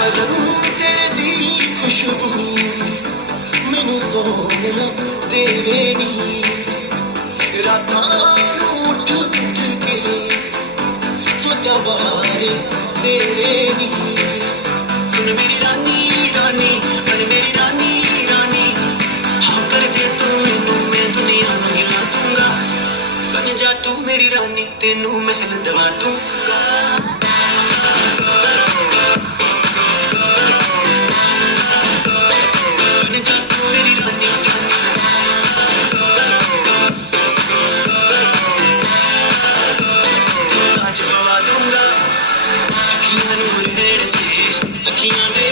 बदन तेरे दी खुशबू मैनू सोहना देवेगी रातां नूं उठ उठ के सोचा बारे तेरे दी सुन मेरी रानी रानी बन मेरी रानी रानी हाँ कर दे तू मैनू मैं दुनिया नूं हिला दूंगा बन जा तू मेरी रानी तेनू महल दवा दूंगा अखियां नूर हेड़ ते अखियां दे